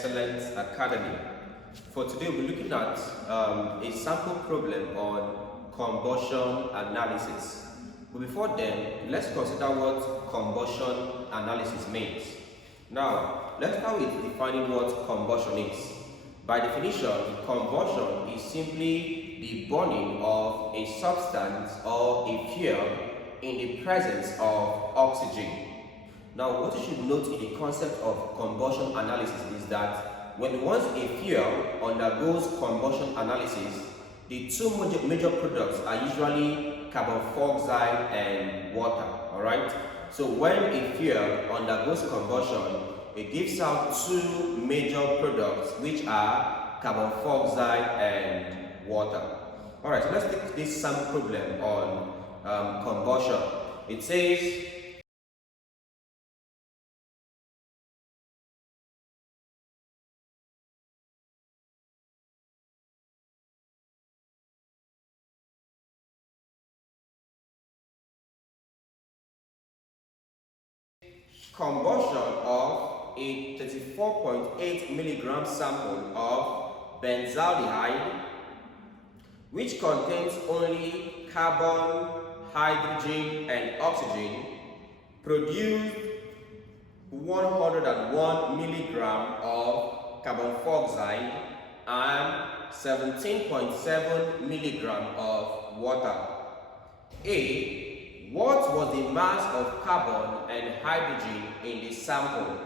Excellence Academy. For today, we'll be looking at a sample problem on combustion analysis. But before then, let's consider what combustion analysis means. Now, let's start with defining what combustion is. By definition, combustion is simply the burning of a substance or a fuel in the presence of oxygen. Now, what you should note in the concept of combustion analysis is that once a fuel undergoes combustion analysis, the two major products are usually carbon dioxide and water. Alright? So when a fuel undergoes combustion, it gives out two major products, which are carbon dioxide and water. Alright, so let's take this sample problem on combustion. It says combustion of a 34.8 milligram sample of benzaldehyde, which contains only carbon, hydrogen, and oxygen, produced 101 milligram of carbon dioxide and 17.7 milligram of water. A. What was the mass of carbon and hydrogen in the sample?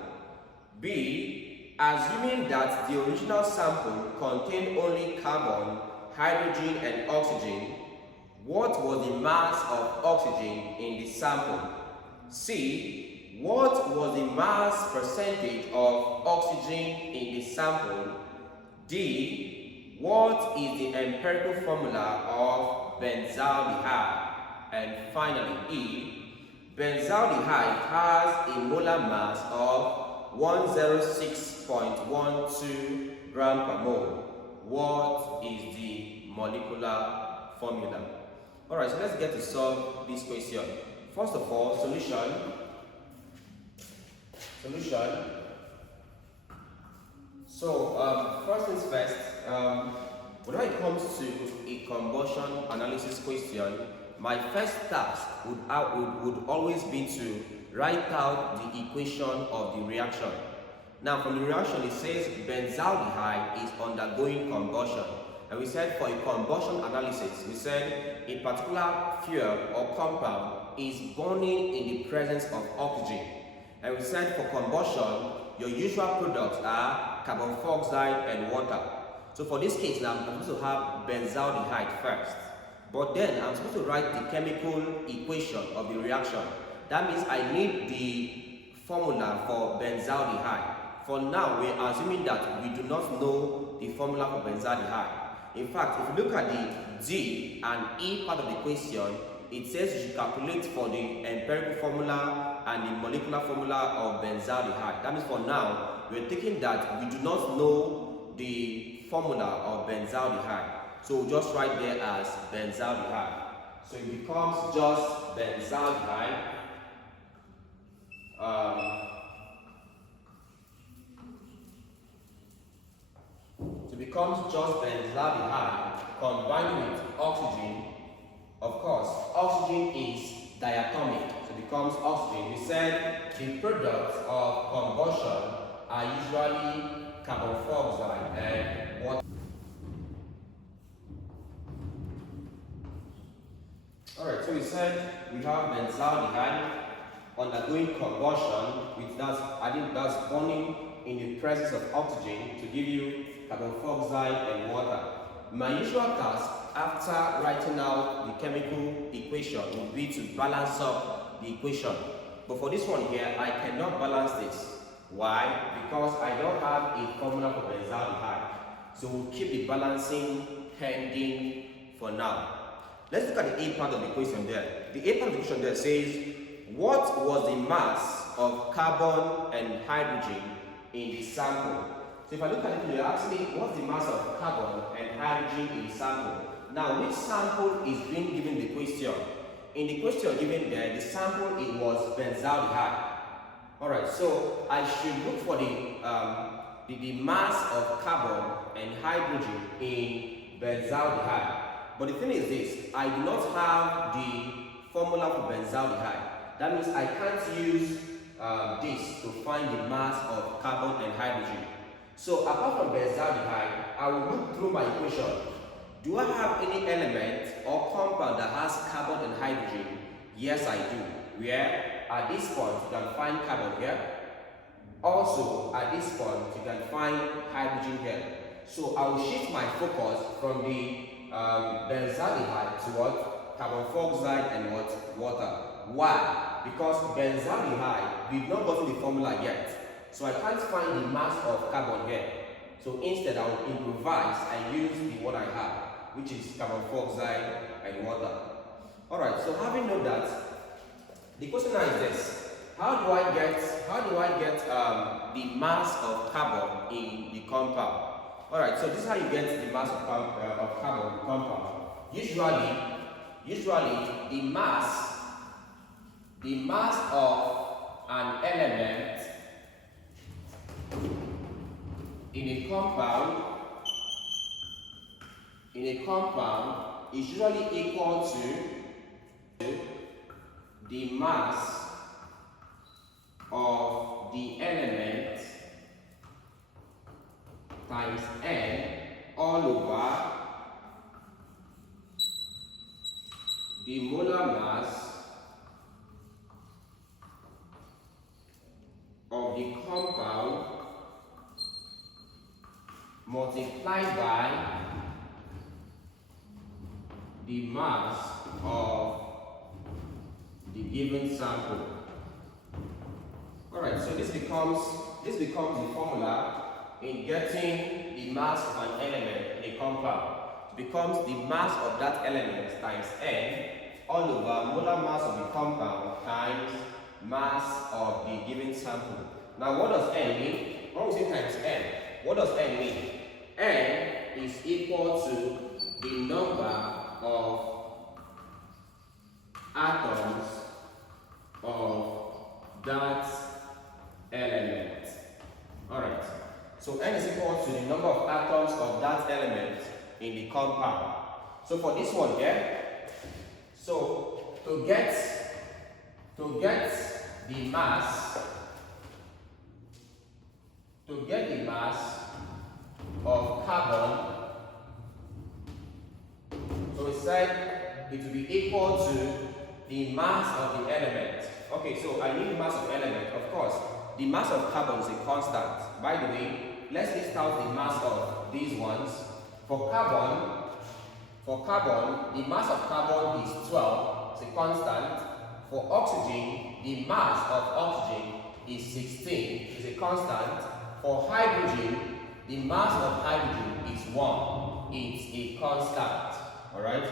B. Assuming that the original sample contained only carbon, hydrogen, and oxygen, what was the mass of oxygen in the sample? C. What was the mass percentage of oxygen in the sample? D. What is the empirical formula of benzaldehyde? And finally, E. Benzaldehyde has a molar mass of 106.12 gram per mole. What is the molecular formula? Alright, so let's get to solve this question. First of all, solution. So, first things first, when it comes to a combustion analysis question, my first task would always be to write out the equation of the reaction. Now, from the reaction, it says benzaldehyde is undergoing combustion. And we said for a combustion analysis, we said a particular fuel or compound is burning in the presence of oxygen. And we said for combustion, your usual products are carbon dioxide and water. So for this case now, I'm supposed to have benzaldehyde first. But then I'm supposed to write the chemical equation of the reaction. That means I need the formula for benzaldehyde. For now, we are assuming that we do not know the formula for benzaldehyde. In fact, if you look at the D and E part of the question, it says you should calculate for the empirical formula and the molecular formula of benzaldehyde. That means for now, we're thinking that we do not know the formula of benzaldehyde. So we'll just write there as benzaldehyde. So it becomes just benzaldehyde. Combined with oxygen. Of course, oxygen is diatomic, so it becomes oxygen. We said the products of combustion are usually carbon dioxide and water. Alright, so we said we have benzaldehyde undergoing combustion, which that's burning in the presence of oxygen to give you carbon dioxide and water. My usual task after writing out the chemical equation would be to balance up the equation. But for this one here, I cannot balance this. Why? Because I don't have a formula for benzaldehyde. So we'll keep the balancing pending for now. Let's look at the A part of the equation there. The A part of the equation there says, what was the mass of carbon and hydrogen in the sample? So if I look at it, you're asking me, what's the mass of carbon and hydrogen in the sample? Now, which sample is being given the question? In the question given there, the sample, it was benzaldehyde. Alright, so I should look for the the mass of carbon and hydrogen in benzaldehyde. But the thing is this, I do not have the formula for benzaldehyde. That means I can't use this to find the mass of carbon and hydrogen. So apart from benzaldehyde, I will look through my equation. Do I have any element or compound that has carbon and hydrogen? Yes, I do. Where at this point you can find carbon here. Also at this point you can find hydrogen here. So I will shift my focus from the benzaldehyde to what? Carbon dioxide and what? Water. Why? Because benzaldehyde, we've not gotten the formula yet. So I can't find the mass of carbon here. So instead I will improvise and use the what I have, which is carbon dioxide and water. Alright, so having known that, the question now is this. How do I get the mass of carbon in the compound? Alright, so this is how you get the mass of carbon in the compound. Usually the mass of an element in a compound is usually equal to the mass of the element times n all over the molar mass of the compound multiplied by the mass of the given sample. Alright, so this becomes the formula in getting the mass of an element in a compound. It becomes the mass of that element times n all over molar mass of the compound times mass of the given sample. Now what does n mean? When we say times n, what does n mean? N is equal to the number of atoms of that element. Alright, so n is equal to the number of atoms of that element in the compound. So for this one here, so to get the mass of carbon, so we said it will be equal to the mass of the element. Okay, so I need the mass of element. Of course, the mass of carbon is a constant. By the way, let's list out the mass of these ones. For carbon, the mass of carbon is 12, it's a constant. For oxygen, the mass of oxygen is 16, it's a constant. For hydrogen, the mass of hydrogen is 1, it's a constant. Alright?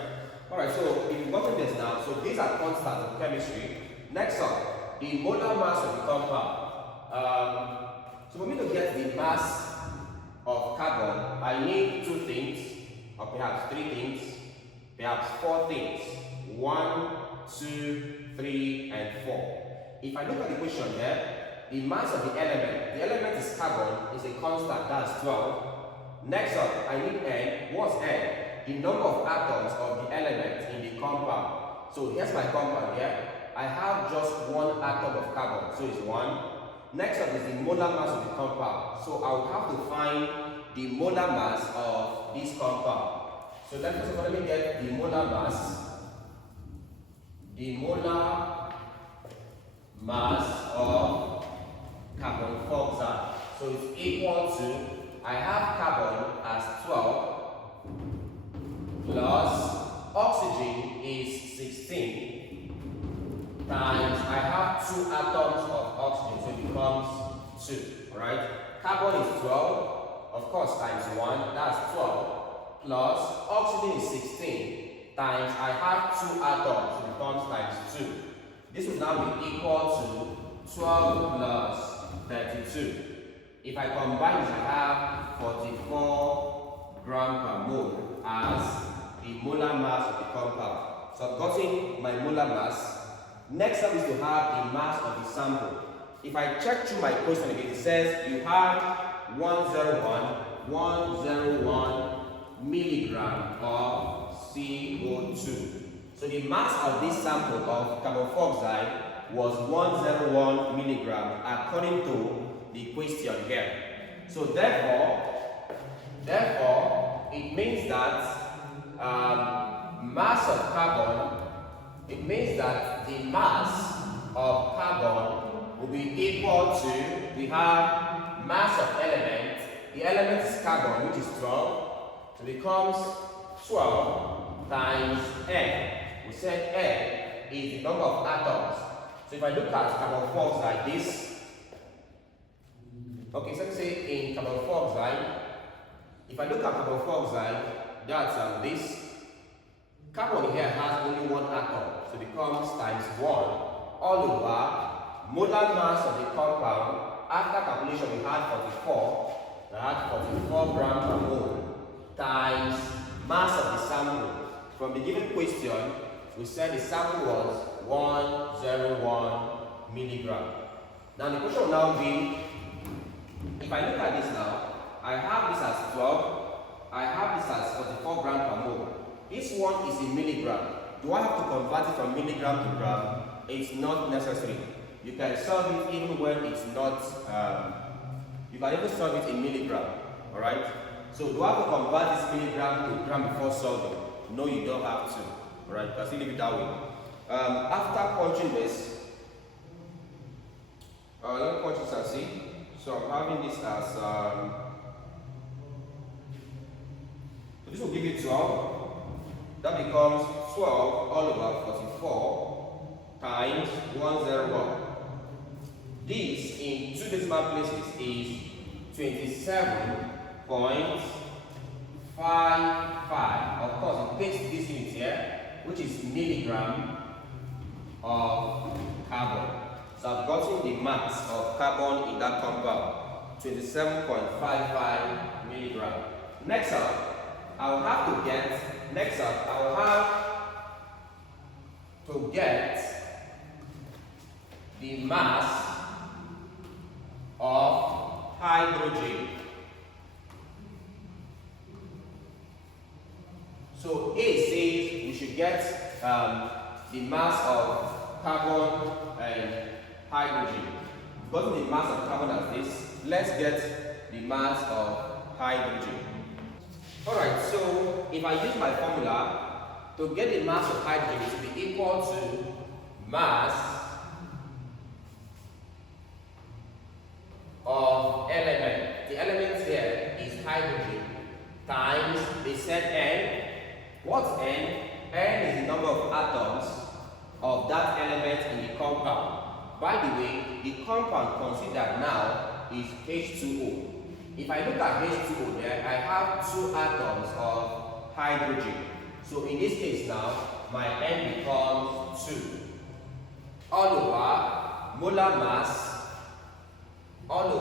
Alright, so if you've gotten this now, so these are constants in chemistry. Next up, the molar mass of the compound. So for me to get the mass of carbon, I need 2 things, or perhaps 3 things, perhaps 4 things. 1, 2, 3, and 4. If I look at the equation here, the mass of the element is carbon, is a constant, that's 12. Next up, I need n. What's n? The number of atoms of the element in the compound. So here's my compound here. I have just 1 atom of carbon, so it's 1. Next up is the molar mass of the compound. So I would have to find the molar mass of this compound. So let me get the molar mass. The molar mass of carbon dioxide. So it's equal to, I have carbon as 12 plus oxygen is 16 times, I have 2 atoms of oxygen, so it becomes 2, right? Carbon is 12, of course, times 1, that's 12, plus oxygen is 16 times, I have 2 atoms, so it becomes times 2. This will now be equal to 12 plus 32. If I combine, I have 44 gram per mole as the molar mass of the compound. So I've gotten my molar mass. Next up is to have the mass of the sample. If I check through my question again, it says you have 101 milligram of CO2. So the mass of this sample of carbon dioxide was 101 milligram according to the question here. So therefore, it means that mass of carbon, it means that the mass of carbon will be equal to, we have mass of element, the element is carbon, which is 12, so it becomes 12 times N. We said N is the number of atoms. So if I look at carbon dioxide, this, okay, so let's say in carbon dioxide, if I look at carbon dioxide, that's this. Carbon here has only one atom, so it becomes times 1 all over molar mass of the compound. After calculation, we had 44, we had 44 grams per mole times mass of the sample. From the given question, we said the sample was 101 milligram. Now the question will now be, if I look at this now, I have this as 12, I have this as 44 grams per mole. This one is in milligram. Do I have to convert it from milligram to gram? It's not necessary. You can solve it even when it's not, you can even solve it in milligram, alright? So do I have to convert this milligram to gram before solving? No, you don't have to, alright? You can still leave it that way. After punching this, let me punch this and see. So I'm having this as, so this will give you 12. That becomes 12 all over 44 times 101. This in two decimal places is 27.55. Of course, you paste this unit here, which is milligram of carbon. So I've gotten the mass of carbon in that compound, 27.55 milligram. Next up, I will have to get the mass of hydrogen. So A says we should get the mass of carbon and hydrogen. Because the mass of carbon as this, let's get the mass of hydrogen. Alright, so if I use my formula to get the mass of hydrogen, it will be equal to mass of element. The element here is hydrogen times, they said N. What's N? N is the number of atoms of that element in the compound. By the way, the compound considered now is H2O. If I look at H2O there, I have 2 atoms of hydrogen. So in this case now, my N becomes 2. All over molar mass of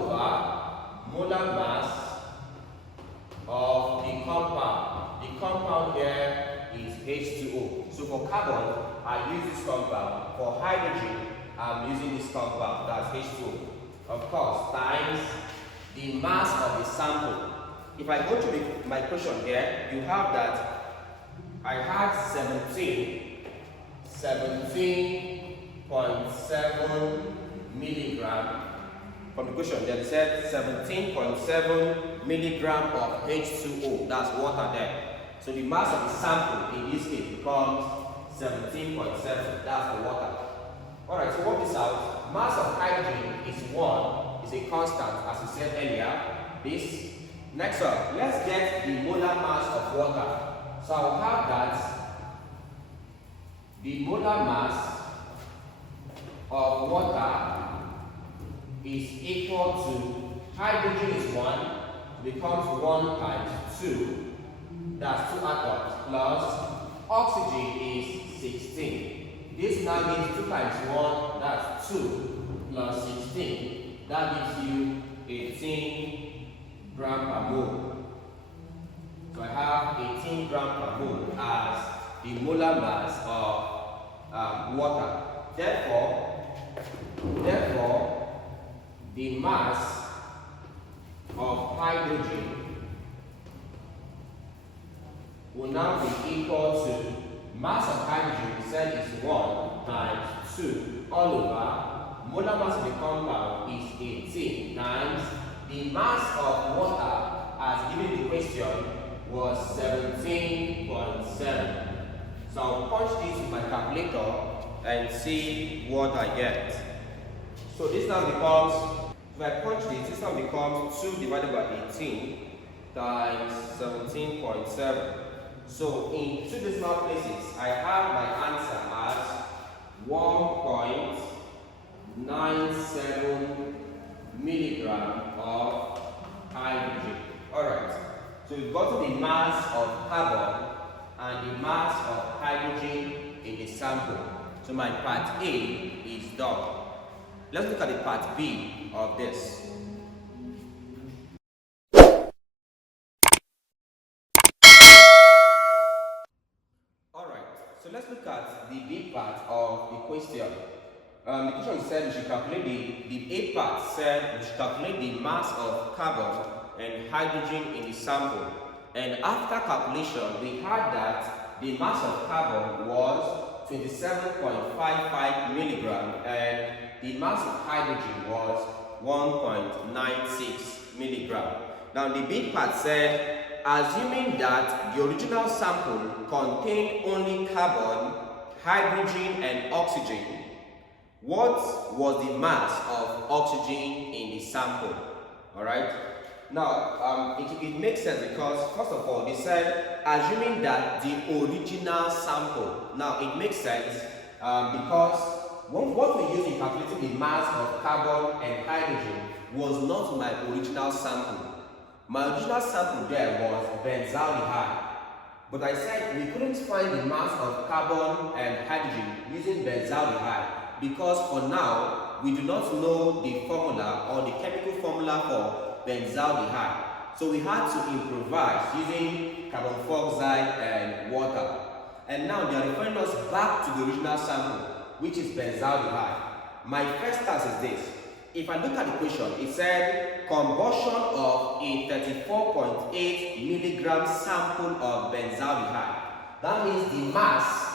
the compound. The compound here is H2O. So for carbon, I use this compound. For hydrogen, I'm using this compound, that's H2O. Of course, times the mass of the sample. If I go to my equation here, you have that I had 17.7 milligram. From the question, they said 17.7 milligram of H2O. That's water there. So the mass of the sample in this case becomes 17.7. That's the water. Alright, so work this out. Mass of hydrogen is 1, is a constant, as we said earlier. This. Next up, let's get the molar mass of water. So I'll have that the molar mass of water is equal to, hydrogen is 1, becomes 1 times 2, that's 2 atoms, plus oxygen is 16. This now gives 2 times 1, that's 2, plus 16, that gives you 18 grams per mole. So I have 18 grams per mole as the molar mass of water. Therefore, the mass of hydrogen will now be equal to mass of hydrogen, we said is 1 times 2 all over molar mass of the compound is 18 times the mass of water as given the question was 17.7. So I'll punch this with my calculator and see what I get. So this now becomes, if I punch this now becomes 2 divided by 18 times 17.7. So in two decimal places, I have my answer as 1.97 milligram of hydrogen. Alright, so we've got the mass of carbon and the mass of hydrogen in the sample. So my part A is done. Let's look at the part B of this. Alright, so let's look at the B part of the question. The question said we should calculate the A part said we should calculate the mass of carbon and hydrogen in the sample. And after calculation, we had that the mass of carbon was 27.55 milligram and the mass of hydrogen was 1.96 milligram. Now the B part said, assuming that the original sample contained only carbon, hydrogen and oxygen, what was the mass of oxygen in the sample? Alright? Now, it makes sense because, first of all, they said, assuming that the original sample. Now, it makes sense because what we use in calculating the mass of carbon and hydrogen was not my original sample. My original sample there was benzaldehyde. But I said we couldn't find the mass of carbon and hydrogen using benzaldehyde because for now, we do not know the formula or the chemical formula for benzaldehyde. So we had to improvise using carbon dioxide and water. And now they are referring us back to the original sample, which is benzaldehyde. My first task is this. If I look at the question, it said combustion of a 34.8 milligram sample of benzaldehyde. That means the mass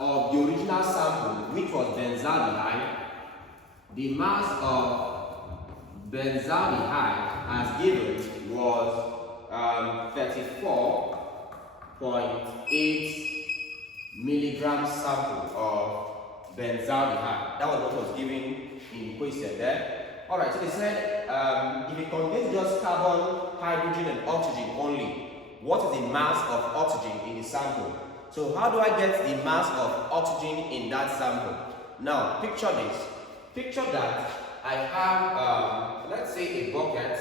of the original sample, which was benzaldehyde, the mass of benzaldehyde as given was 34.8 milligram sample of benzaldehyde. That was what was given in the question there. Alright, so they said if it contains just carbon, hydrogen and oxygen only, what is the mass of oxygen in the sample? So how do I get the mass of oxygen in that sample? Now, picture this. Picture that I have, let's say, a bucket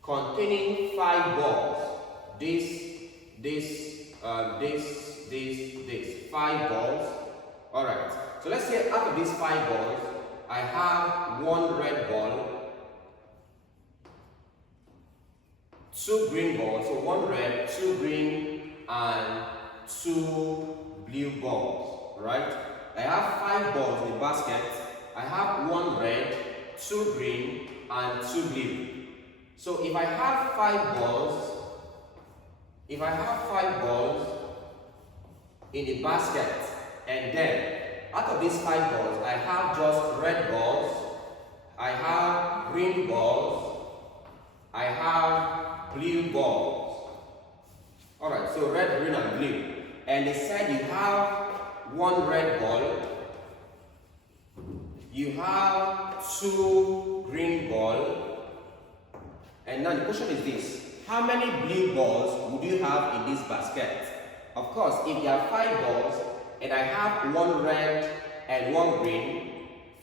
containing 5 balls. This, 5 balls. Alright, so let's say out of these 5 balls, I have 1 red ball, 2 green balls, so 1 red, 2 green, and 2 blue balls. Right? I have 5 balls in the basket. I have 1 red, 2 green, and 2 blue. So if I have 5 balls, in the basket, and then out of these 5 balls, I have just red balls, I have green balls, I have blue balls. Alright, so red, green, and blue. And they said you have 1 red ball, you have 2 green balls, and now the question is this: how many blue balls would you have in this basket? Of course, if there are 5 balls and I have 1 red and 1 green,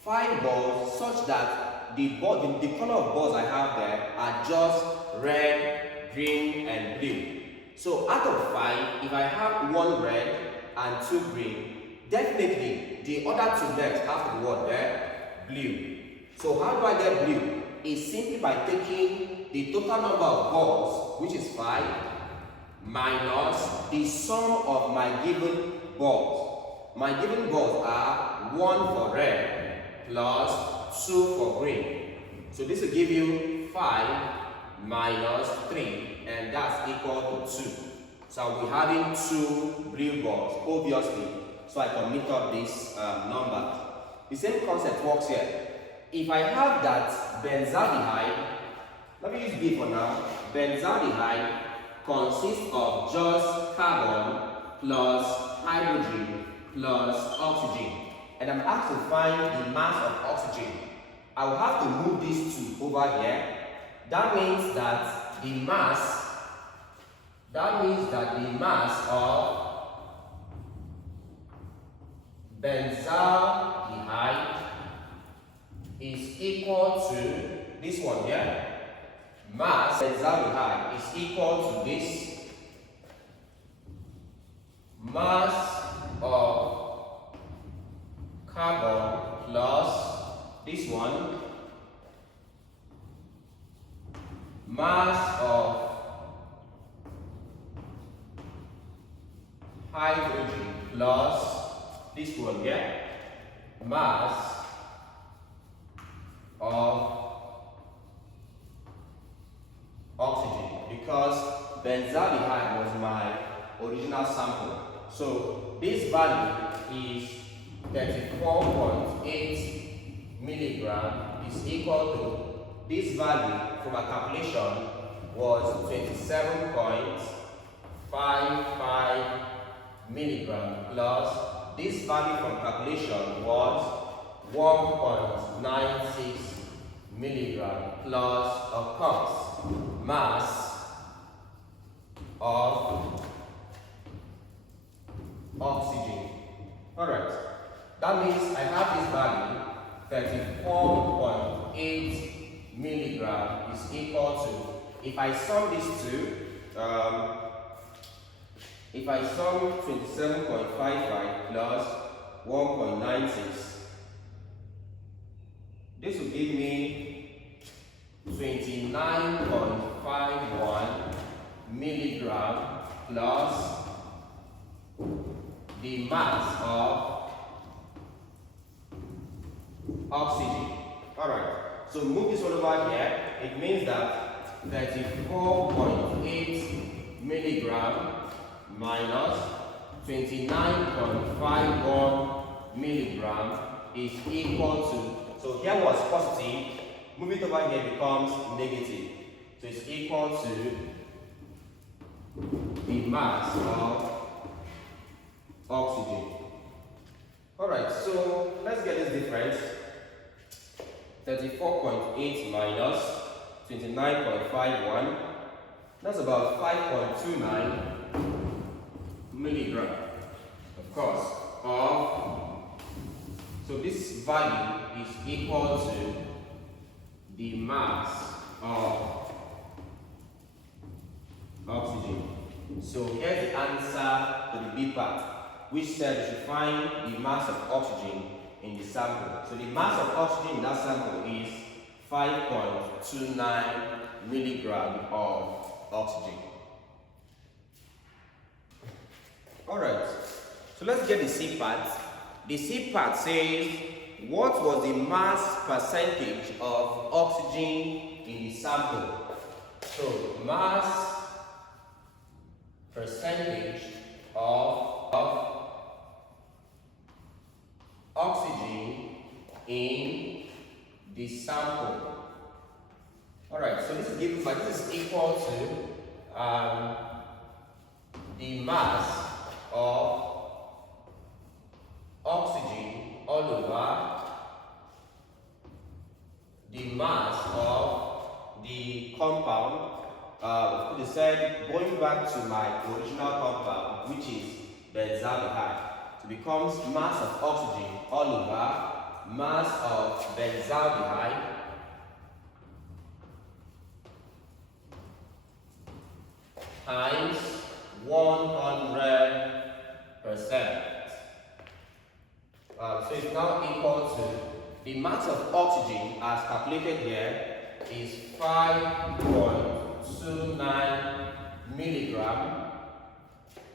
5 balls such that the color of balls I have there are just red, green, and blue. So out of 5, if I have 1 red and 2 green, definitely the other 2 next have to be what there? Blue. So how do I get blue? It's simply by taking the total number of balls, which is 5, minus the sum of my given balls. My given balls are 1 for red plus 2 for green. So this will give you 5 minus 3, and that's equal to 2. So I'll be having 2 real balls, obviously. So I can meet up this number. The same concept works here. If I have that benzaldehyde, let me use B for now. Benzaldehyde consists of just carbon plus hydrogen plus oxygen. And I'm asked to find the mass of oxygen. I will have to move these 2 over here. That means that the mass of benzaldehyde is equal to this one here. Mass benzaldehyde is equal to this. Mass of carbon plus this one. Mass of hydrogen plus this one here. Mass of oxygen, because benzaldehyde was my original sample. So this value is 34.8 milligram is equal to this value from a calculation was 27.55 milligram plus this value from calculation was 1.96 milligram plus, of course, mass of oxygen. Alright, that means I have this value 34.8 milligram is equal to, if I sum these two, if I sum 27.55 plus 1.96, this will give me 29.51 milligram plus the mass of oxygen. Alright, so move this one over here. It means that 34.8 milligram minus 29.51 milligram is equal to, so here was positive, move it over here becomes negative. So it's equal to the mass of oxygen. Alright, so let's get this difference. 34.8 minus 29.51, that's about 5.29 milligram, of course, so this value is equal to the mass of oxygen. So here's the answer to the B part, which said we should find the mass of oxygen in the sample. So the mass of oxygen in that sample is 5.29 milligram of oxygen. Alright, so let's get the C part. The C part says, what was the mass percentage of oxygen in the sample? So mass percentage of oxygen in the sample. Alright, so this is given by, this is equal to the mass of oxygen all over the mass of the compound. They said, going back to my original compound, which is benzaldehyde, so it becomes mass of oxygen all over mass of benzaldehyde times 100%. So it's now equal to the mass of oxygen as calculated here is 5.29 milligram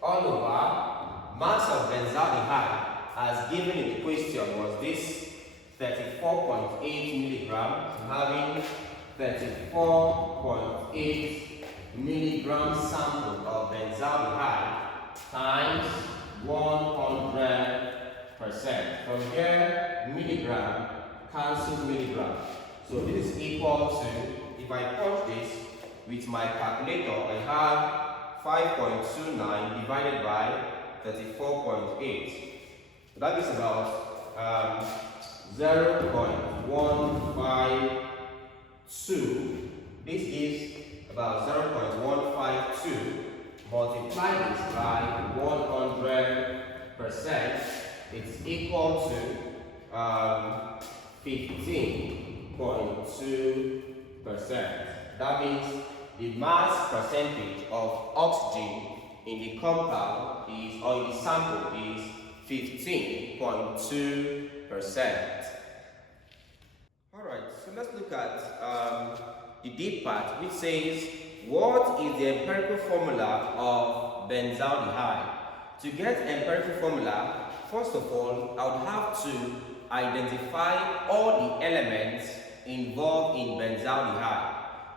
all over mass of benzaldehyde as given in the question was this 34.8 milligrams, having 34.8 milligram sample of benzaldehyde times 100%. From here, milligram cancels milligram. So this is equal to, if I punch this with my calculator, I have 5.29 divided by 34.8. So that is about 0.152. This gives about 0.152. Multiply this by 100%. It's equal to 15.2%. That means the mass percentage of oxygen in the compound is, or in the sample, is 15.2%. Alright, so let's look at the D part, which says, what is the empirical formula of benzaldehyde? To get empirical formula, first of all, I would have to identify all the elements involved in benzaldehyde.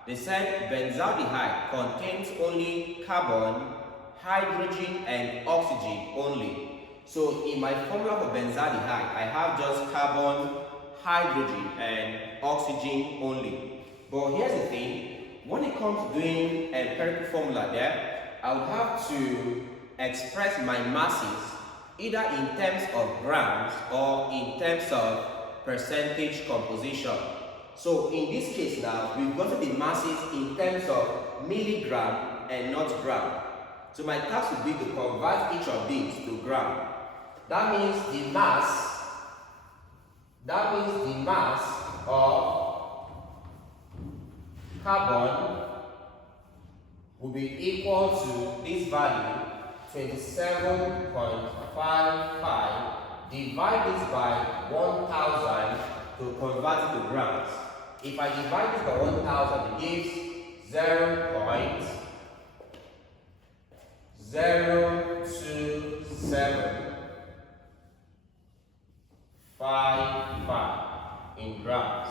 They said benzaldehyde contains only carbon, hydrogen, and oxygen only. So in my formula for benzaldehyde, I have just carbon, hydrogen, and oxygen only. But here's the thing, when it comes to doing empirical formula there, I would have to express my masses either in terms of grams or in terms of percentage composition. So in this case now, we've got the masses in terms of milligram and not gram. So my task would be to convert each of these to gram. That means the mass of carbon will be equal to this value, 27.55. Divide this by 1000 to convert it to grams. If I divide this by 1000, it gives 0.02755 in grams.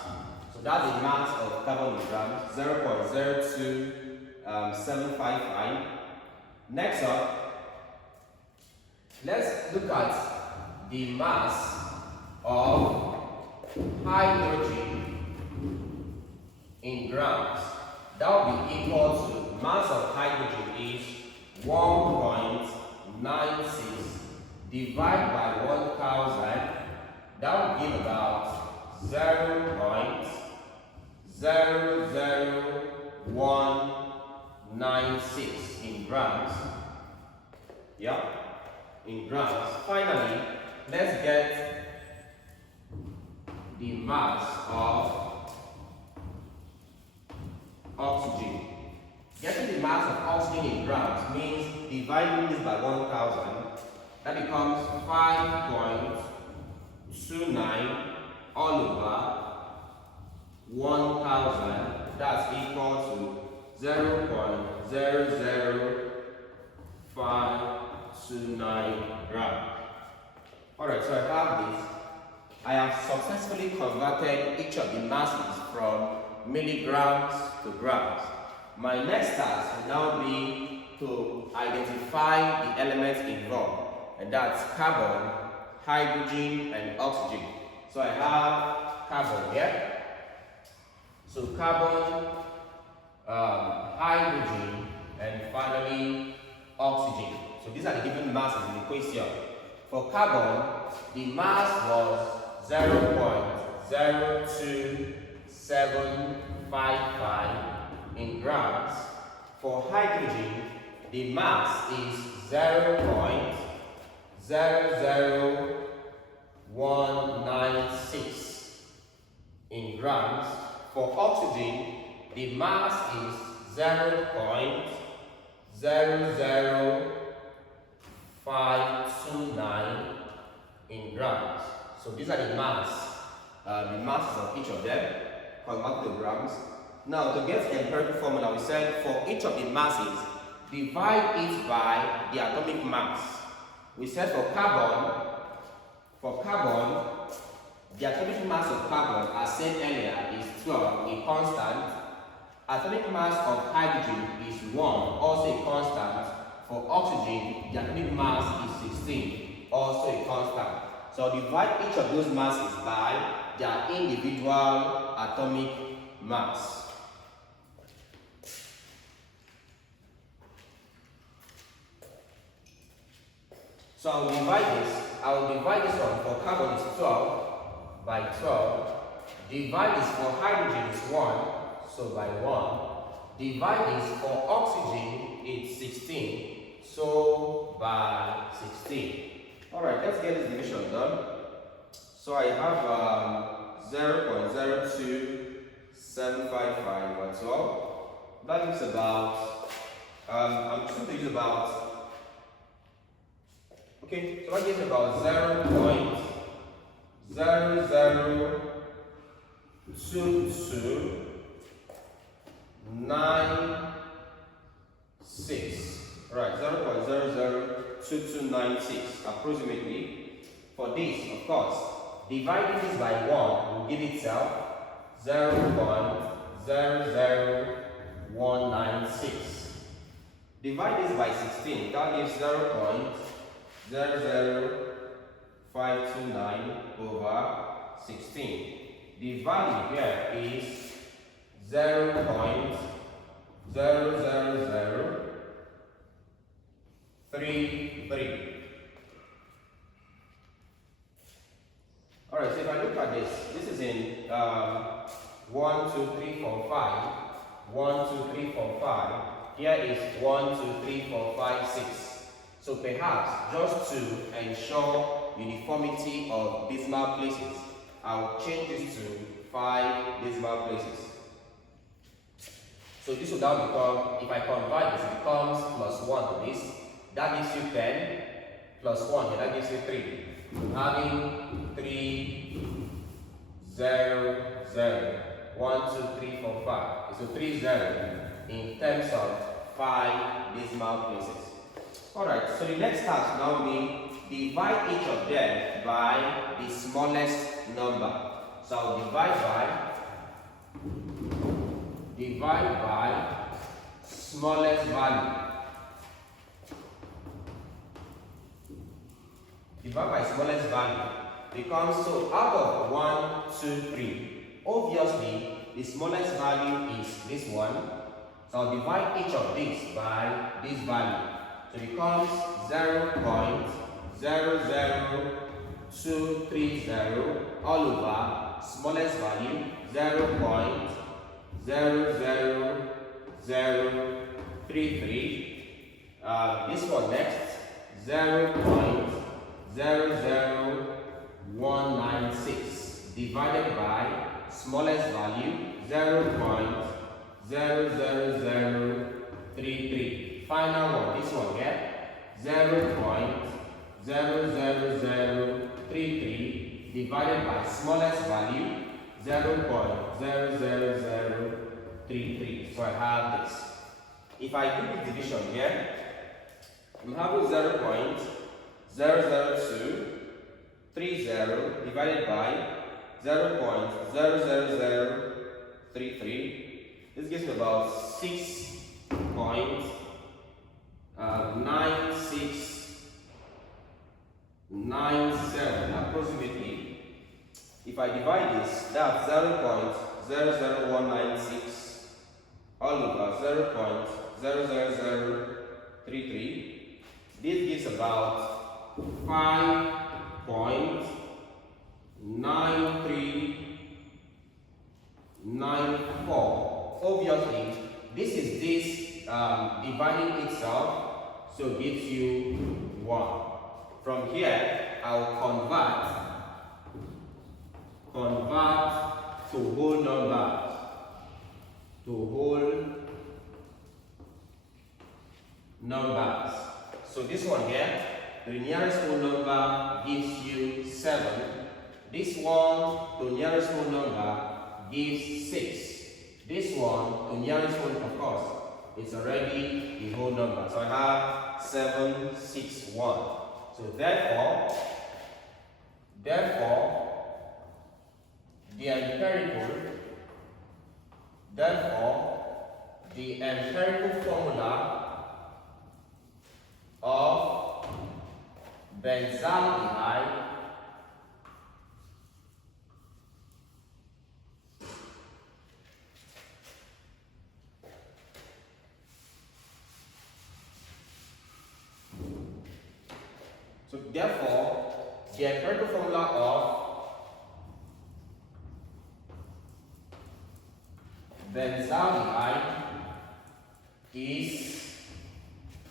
So that's the mass of carbon in grams, 0.02755. Next up, let's look at the mass of hydrogen in grams. That will be equal to, mass of hydrogen is 1.96 divided by 1000. That will give about 0.00196 in grams. Yeah, in grams. Finally, let's get the mass of oxygen. Getting the mass of oxygen in grams means dividing this by 1000. That becomes 5.29 all over 1000. That's equal to 0.00529 grams. Alright, so I have this. I have successfully converted each of the masses from milligrams to grams. My next task will now be to identify the elements involved, and that's carbon, hydrogen, and oxygen. So I have carbon here. So carbon, hydrogen, and finally oxygen. So these are the given masses in the question. For carbon, the mass was 0.02755 in grams. For hydrogen, the mass is 0.00196 in grams. For oxygen, the mass is 0.00529 in grams. So these are the masses of each of them, converted to grams. Now, to get the empirical formula, we said for each of the masses, divide it by the atomic mass. We said for carbon, The atomic mass of carbon, as said earlier, is 12, a constant. Atomic mass of hydrogen is 1, also a constant. For oxygen, the atomic mass is 16, also a constant. So divide each of those masses by their individual atomic mass. So I will divide this one. For carbon is 12 by 12. Divide this for hydrogen is 1, so by 1. Divide this for oxygen is 16, so by 16. Alright, let's get this division done. So I have 0.02755 by 12. That gives about, I'm just going to use about, okay, so that gives about 0.002296, right, 0.002296 approximately. For this, of course, dividing this by 1 will give itself 0.00196. Divide this by 16, that gives 0.00529 over 16. The value here is 0.00033. Alright, so if I look at this, this is in 1, 2, 3, 4, 5. 1, 2, 3, 4, 5. Here is 1, 2, 3, 4, 5, 6. So perhaps just to ensure uniformity of decimal places, I will change this to 5 decimal places. So this will now become, if I convert this, it becomes plus 1 to this. That gives you 10 plus 1, and that gives you 3. Having 3, 0, 0, 1, 2, 3, 4, 5. So 3, 0 in terms of 5 decimal places. Alright, so the next task now means divide each of them by the smallest number. So I'll divide by smallest value. Divide by smallest value becomes, so out of 1, 2, 3. Obviously, the smallest value is this one. So I'll divide each of these by this value. So it becomes 0.00230 all over smallest value 0.00033. This one next 0.00196 divided by smallest value 0.00033. Final one, this one here, 0.00033 divided by smallest value 0.00033. So I have this. If I do the division here, I'm having 0.00230 divided by 0.00033. This gives me about 6.9697 approximately. If I divide this, that's 0.00196 all over 0.00033. This gives about 5.9394. Obviously, this is dividing itself, so it gives you 1. From here, I'll convert to whole numbers. So this one here, the nearest whole number gives you 7. This one, the nearest whole number gives 6. This one, the nearest whole, of course, it's already the whole number. So I have 761. So therefore, benzaldehyde so therefore the empirical formula of benzaldehyde is,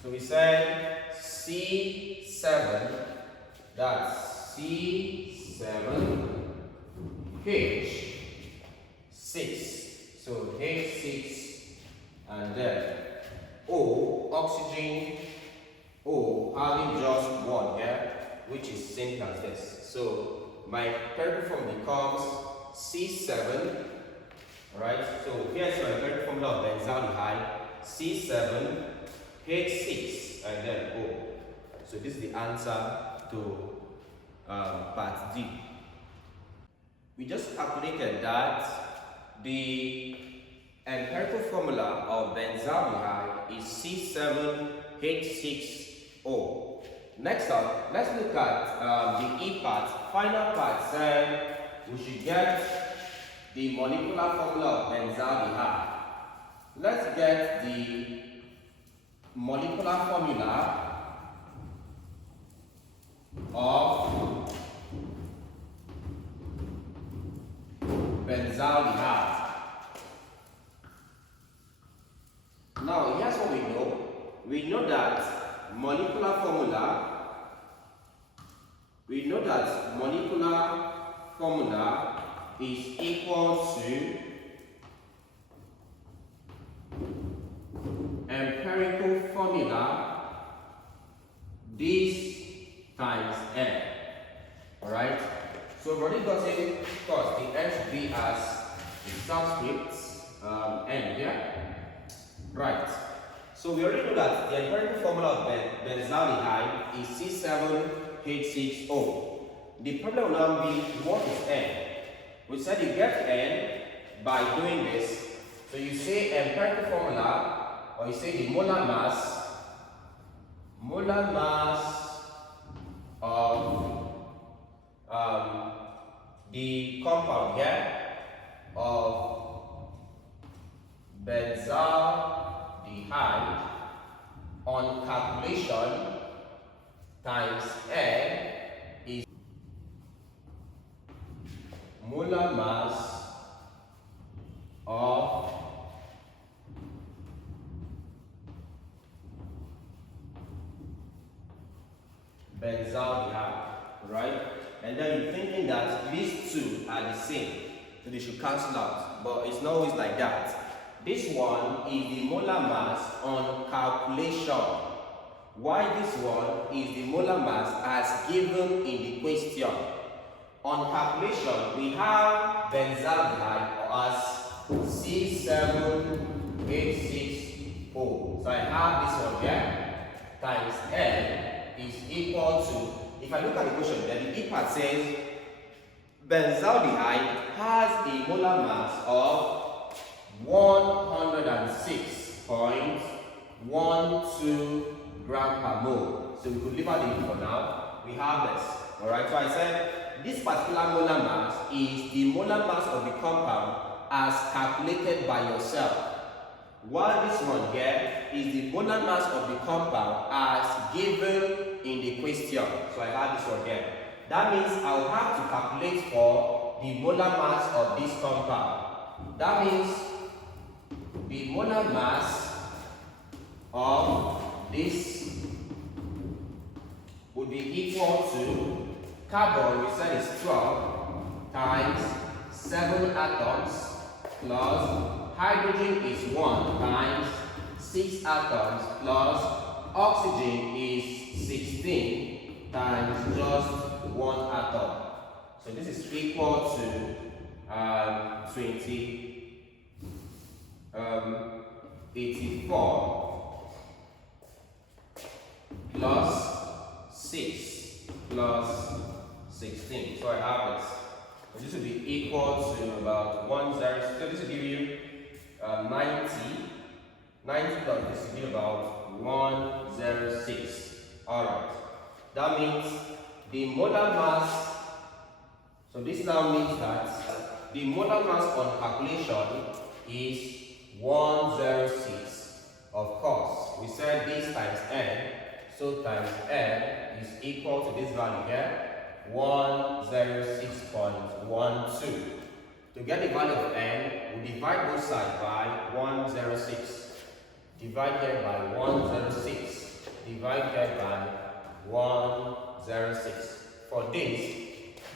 so we said C7, that's C7H6, so H6 and then O, oxygen, O having just one here, which is same as this. So my empirical formula becomes C7. Alright, so here's my empirical formula of benzaldehyde, C7, H6, and then O. So this is the answer to part D. We just calculated that the empirical formula of benzaldehyde is C7H6O. Next up, let's look at the E part. Final part said we should get the molecular formula of benzaldehyde. Let's get the molecular formula of benzaldehyde. Now, here's what we know. We know that molecular formula is equal to empirical formula this times n. Alright? So we've already gotten, of course, the n should be as the subscript n here. Right. So we already know that the empirical formula of benzaldehyde is C7H6O. The problem will now be, what is n? We said you get n by doing this. So you say empirical formula, or you say the molar mass of the compound here of benzaldehyde on calculation times n is molar mass of benzaldehyde, right? And then you're thinking that these two are the same, so they should cancel out, but it's not always like that. This one is the molar mass on calculation. Why this one is the molar mass as given in the question. On calculation, we have benzaldehyde as C7H6O. So I have this one here times N is equal to, if I look at the question, then the E part says benzaldehyde has a molar mass of 106.12 gram per mole. So we could leave out the E for now. We have this. Alright, so I said this particular molar mass is the molar mass of the compound as calculated by yourself. While this one here is the molar mass of the compound as given in the question. So I have this one here. That means I will have to calculate for the molar mass of this compound. That means the molar mass of this would be equal to carbon, we said is 12 times 7 atoms plus hydrogen is 1 times 6 atoms plus oxygen is 16 times just 1 atom. So this is equal to 84 plus 6 plus 16. So I have this. So this will be equal to about 10. So this will give you 90. 90 plus this will be about 106. Alright. That means the molar mass, so this now means that the molar mass on calculation is 106. Of course, we said this times n, so times n is equal to this value here, 106.12. To get the value of n, we divide both sides by 106. Divide here by 106. Divide here by 106. For this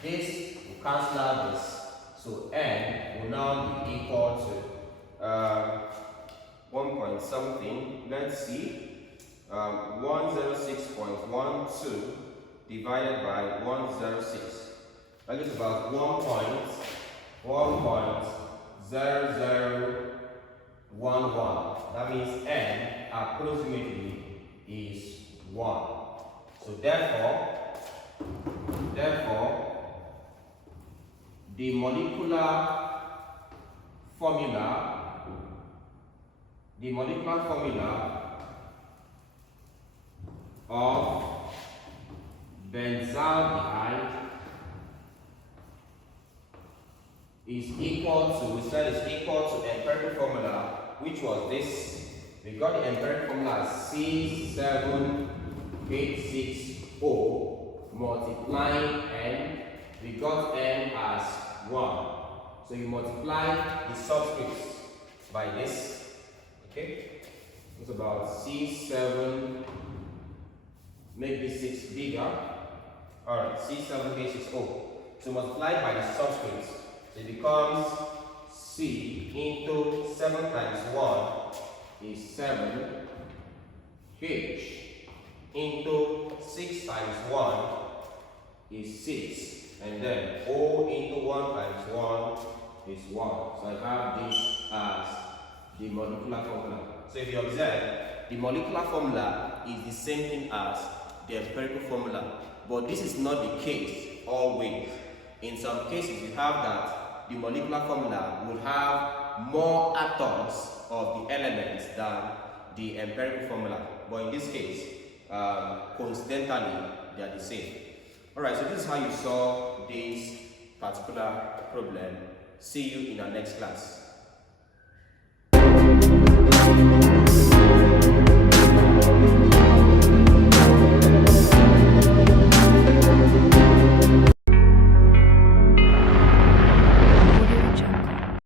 will cancel out this. So n will now be equal to 1 point something. Let's see. 106.12 divided by 106. That is about 1.0011. That means n approximately is 1. So therefore, the molecular formula of benzaldehyde is equal to, we said it's equal to empirical formula, which was this. We got the empirical formula as C7860 multiplying n. We got n as 1. So you multiply the subscripts by this. Okay? It's about C7. Make this 6 bigger. Alright, C7860. So multiply by the subscripts. So it becomes C into 7 times 1 is 7. H into 6 times 1 is 6. And then O into 1 times 1 is 1. So I have this as the molecular formula. So if you observe, the molecular formula is the same thing as the empirical formula. But this is not the case always. In some cases, you have that the molecular formula will have more atoms of the elements than the empirical formula. But in this case, coincidentally, they are the same. Alright, so this is how you solve this particular problem. See you in our next class.